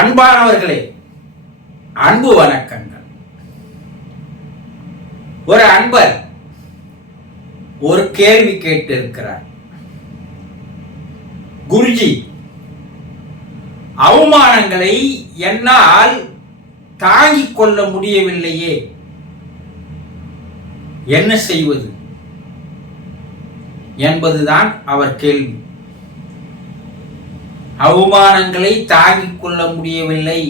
அன்பானவர்களே, அன்பு வணக்கங்கள். ஒரு அன்பர் ஒரு கேள்வி கேட்டு இருக்கிறார். குருஜி, அவமானங்களை என்னால் தாங்கிக் கொள்ள முடியவில்லையே, என்ன செய்வது என்பதுதான் அவர் கேள்வி. அவமானங்களை தாங்கிக் கொள்ள முடியவில்லை,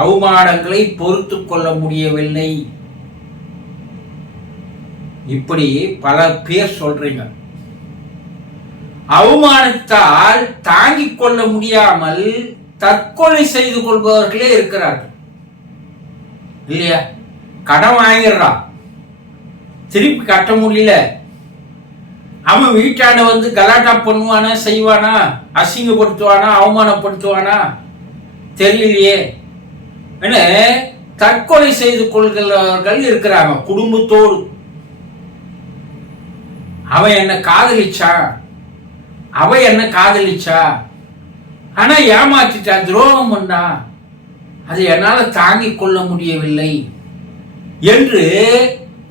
அவமானங்களை பொறுத்து கொள்ள முடியவில்லை, இப்படி பல பேர் சொல்றீங்க. அவமானத்தால் தாங்கிக் கொள்ள முடியாமல் தற்கொலை செய்து கொள்பவர்களே இருக்கிறார்கள் இல்லையா? கடன் வாங்கிடுறான், திருப்பி கட்ட முடியல, அவன் வீட்டாண்ட வந்து கலாட்டா பண்ணுவானா, செய்வானா, அசிங்கப்படுத்துவானா, அவமானப்படுத்துவானா தெரியலையே, தற்கொலை செய்து கொள்கிறவர்கள் இருக்கிறாங்க குடும்பத்தோடு. அவன் என்ன காதலிச்சா, அவ என்ன காதலிச்சா, ஆனா ஏமாத்திட்டா, துரோகம் பண்ணா, அதை என்னால தாங்கிக் கொள்ள முடியவில்லை என்று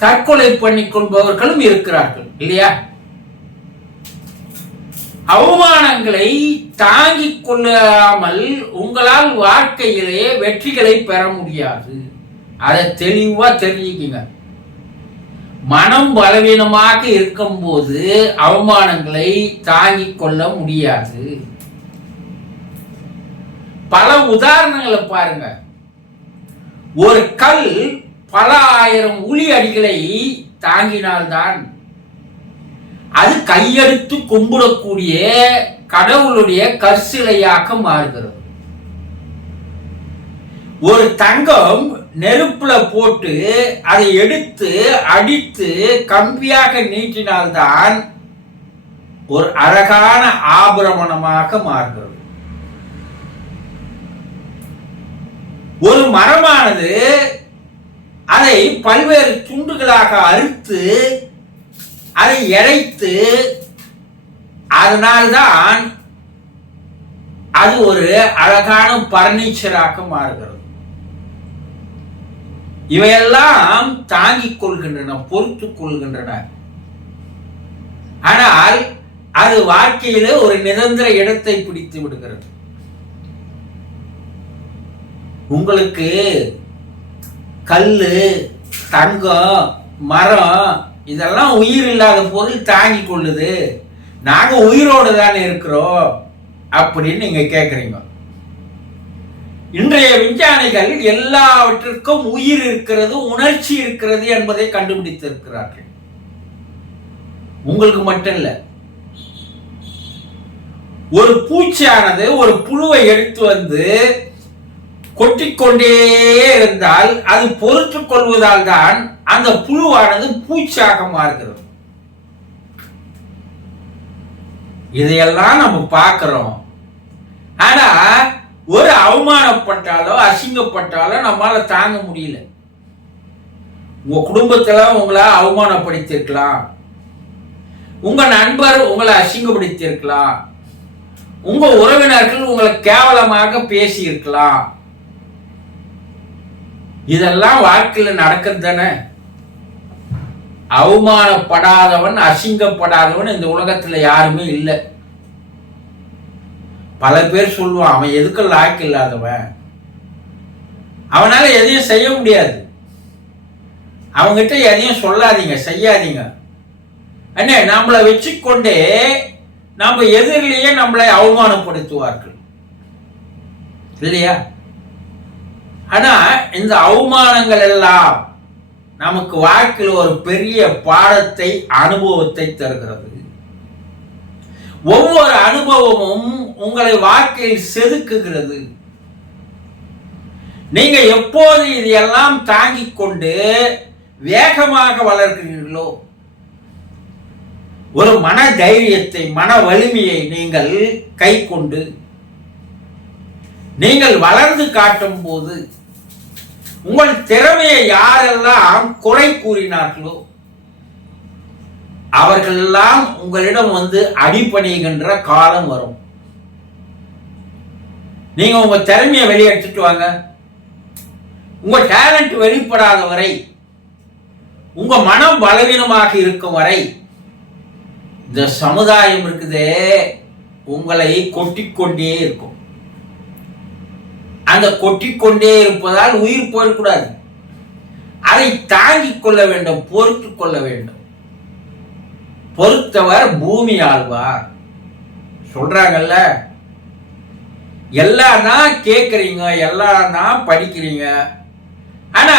தற்கொலை பண்ணிக் கொள்பவர்களும் இருக்கிறார்கள் இல்லையா? அவமானங்களை தாங்கிக் கொள்ளாமல் உங்களால் வாழ்க்கையிலே வெற்றிகளை பெற முடியாது. அதை தெளிவா தெரிஞ்சுக்குங்க. மனம் பலவீனமாக இருக்கும் போது அவமானங்களை தாங்கிக் கொள்ள முடியாது. பல உதாரணங்களை பாருங்க. ஒரு கல் பல ஆயிரம் உளி அடிகளை தாங்கினால்தான் அது கையெடுத்து கும்பிடக்கூடிய கடவுளுடைய கற்சிலையாக மாறுகிறது. ஒரு தங்கம் நெருப்புல போட்டு அதை எடுத்து அடித்து கம்பியாக நீட்டினால்தான் ஒரு அழகான ஆபரணமாக மாறுகிறது. ஒரு மரமானது அதை பல்வேறு துண்டுகளாக அறுத்து அதை இறைத்து அதனால்தான் அது ஒரு அழகான பர்னிச்சராக மாறுகிறது. இவையெல்லாம் தாங்கிக் கொள்கின்றன, பொறுத்துக் கொள்கின்றன. ஆனால் அது வாழ்க்கையில ஒரு நிரந்தர இடத்தை பிடித்து விடுகிறது. உங்களுக்கு கல்லு, தங்கம், மரம் இதெல்லாம் உயிர் இல்லாத பொருள் தாங்கிக் கொள்ளுது, நாங்க உயிரோடு தானே இருக்கிறோம் அப்படின்னு நீங்க கேட்குறீங்க. இன்றைய விஞ்ஞானிகள் எல்லாவற்றிற்கும் உயிர் இருக்கிறது, உணர்ச்சி இருக்கிறது என்பதை கண்டுபிடித்திருக்கிறார்கள். உங்களுக்கு மட்டும் இல்ல, ஒரு பூச்சியானது ஒரு புழுவை எடுத்து வந்து கொட்டிக்கொண்டே இருந்தால் அது பொறுத்துக் கொள்வதால் தான் அந்த புழுவானது பூச்சியாக மாறுகிறது. இதையெல்லாம் நம்ம பார்க்கிறோம். ஆனா ஒரு அவமானப்பட்டாலோ அசிங்கப்பட்டாலோ நம்மளால தாங்க முடியல. உங்க குடும்பத்துல உங்களை அவமானப்படுத்திருக்கலாம், உங்க நண்பர் உங்களை அசிங்கப்படுத்தியிருக்கலாம், உங்க உறவினர்கள் உங்களை கேவலமாக பேசி இருக்கலாம். இதெல்லாம் வாழ்க்கையில நடக்கிறது தானே. அவமானப்படாதவன், அசிங்கப்படாதவன் இந்த உலகத்துல யாருமே இல்லை. பல பேர் சொல்லுவான், அவன் எதுக்கு லாய்க்கு இல்லாதவன், அவனால எதையும் செய்ய முடியாது, அவங்கிட்ட எதையும் சொல்லாதீங்க, செய்யாதீங்க. அண்ணே, நம்மளை வச்சுக்கொண்டே நம்ம எதிரிலேயே நம்மளை அவமானப்படுத்துவார்கள் இல்லையா? ஆனா இந்த அவமானங்கள் எல்லாம் நமக்கு வாழ்க்கையில் ஒரு பெரிய பாடத்தை, அனுபவத்தை தருகிறது. ஒவ்வொரு அனுபவமும் உங்களை வாழ்க்கையில் செதுக்குகிறது. நீங்க எப்போது இதையெல்லாம் தாங்கிக் கொண்டு வேகமாக வளர்க்கிறீர்களோ, ஒரு மன தைரியத்தை, மன வலிமையை நீங்கள் கை கொண்டு நீங்கள் வளர்ந்து காட்டும் போது உங்கள் திறமையை யாரெல்லாம் குறை கூறினார்களோ அவர்களெல்லாம் உங்களிடம் வந்து அடிபணிகின்ற காலம் வரும். நீங்க உங்க திறமையை வெளியெடுத்துட்டு வாங்க. உங்க டேலண்ட் வெளிப்படாத வரை, உங்க மனம் பலவீனமாக இருக்கும் வரை இந்த சமுதாயம் இருக்குதே உங்களை கொட்டிக்கொண்டே இருக்கும். அந்த கொட்டிக்கொண்டே இருப்பதால் உயிர் போயிடக்கூடாது. அதை தாங்கிக் கொள்ள வேண்டும், பொறுத்து கொள்ள வேண்டும். பொறுத்தவர் பூமி ஆழ்வார் சொல்றாங்கல்ல. எல்லாம் தான் கேட்குறீங்க, எல்லாம் தான் படிக்கிறீங்க. ஆனா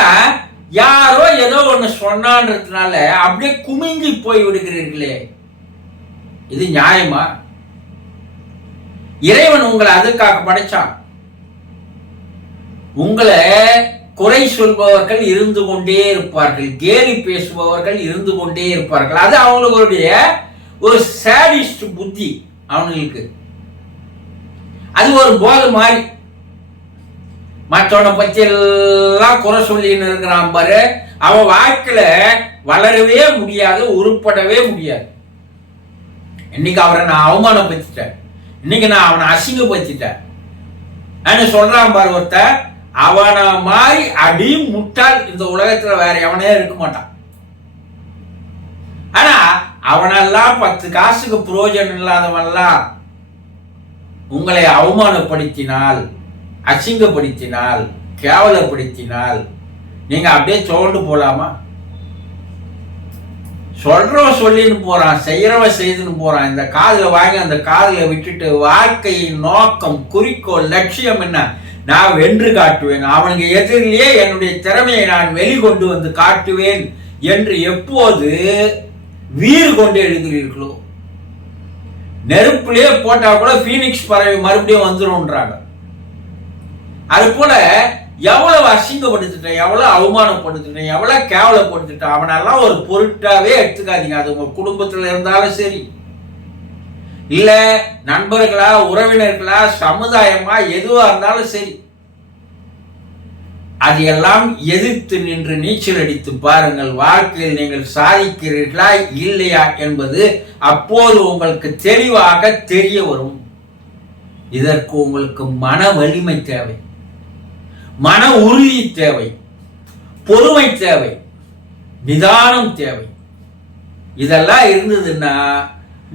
யாரோ ஏதோ ஒண்ணு சொன்னான்றதுனால அப்படியே குமிங்கி போய் விடுகிறீர்களே, இது நியாயமா? இறைவன் உங்களை அதுக்காக படைச்சான். உங்களை குறை சொல்பவர்கள் இருந்து கொண்டே இருப்பார்கள், கேலி பேசுபவர்கள் இருந்து கொண்டே இருப்பார்கள். அது அவங்களுடைய ஒரு சாடிஸ்ட் புத்தி. அவங்களுக்கு அது ஒரு போதை மாதிரி. மற்றவனை பத்தி எல்லாம் குறை சொல்லின்னு இருக்கிறான் பாரு, அவன் வாழ்க்கையில வளரவே முடியாது, உருப்படவே முடியாது. இன்னைக்கு அவரை நான் அவமானப்படுத்திட்டேன், இன்னைக்கு நான் அவனை அசிங்கப்படுத்திட்டேன் சொல்றான் பாரு ஒருத்தர். அவனை மாதிரி அடி முட்டாள் இந்த உலகத்துல வேற எவனே இருக்க மாட்டான். ஆனா அவனெல்லாம் 10 காசுக்கு பிரயோஜனம் இல்லாதவன்லாம் உங்களை அவமானப்படுத்தினால், அசிங்கப்படுத்தினால், கேவலப்படுத்தினால் நீங்க அப்படியே சோண்டு போலாமா? சொல்றவன் சொல்லின்னு போறான், செய்யறவன் செய்துன்னு போறான். இந்த காதுல வாங்கி அந்த காதுல விட்டுட்டு வாழ்க்கையின் நோக்கம், குறிக்கோள், லட்சியம் என்ன? நான் வென்று காட்டுவேன், அவனுக்கு எதிரிலேயே என்னுடைய திறமையை நான் வெளிக்கொண்டு வந்து காட்டுவேன் என்று எப்போது வீறு கொண்டு எழுதுகிறீர்களோ, நெருப்பிலே போட்டா கூட பீனிக்ஸ் பறவை மறுபடியும் வந்துரும்ன்றாங்க. அது போல எவ்வளவு அசிங்கப்படுத்திட்டேன், எவ்வளவு அவமானப்படுத்திட்டேன், எவ்வளவு கேவலப்படுத்திட்டேன், அவனெல்லாம் ஒரு பொருட்டாவே எடுத்துக்காதீங்க. அது உங்க குடும்பத்துல இருந்தாலும் சரி, இல்ல நண்பர்களா, உறவினர்களா, சமுதாயமா, எதுவா இருந்தாலும் சரி, அதையெல்லாம் எதிர்த்து நின்று நீச்சல் அடித்து பாருங்கள். வாழ்க்கையில் நீங்கள் சாதிக்கிறீர்களா இல்லையா என்பது அப்போது உங்களுக்கு தெளிவாக தெரிய வரும். இதற்கு உங்களுக்கு மன வலிமை தேவை, மன உறுதி தேவை, பொறுமை தேவை, நிதானம் தேவை. இதெல்லாம் இருந்ததுன்னா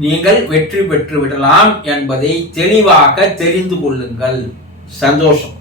நீங்கள் வெற்றி பெற்று விடலாம் என்பதை தெளிவாக தெரிந்து கொள்ளுங்கள். சந்தோஷம்.